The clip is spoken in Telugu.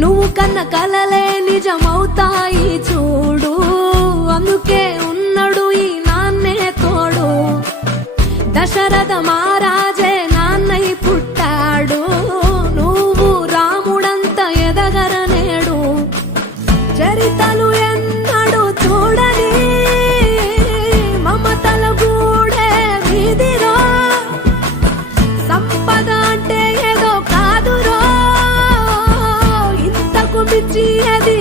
నువ్వు కన్న కలలే నిజమవుతాయి చూడు, అందుకే ఉన్నాడు ఈ నాన్నే తోడు. దశరథ మహారాజే నాన్నై పుట్టాడు, నువ్వు రాముడంత ఎదగరనేడు. చరితలు ఎన్నడు చూడని మమతల గూడే వీధిరో, సంపద అంటే ఏదో కాదురో, ఇంతకు మించి అది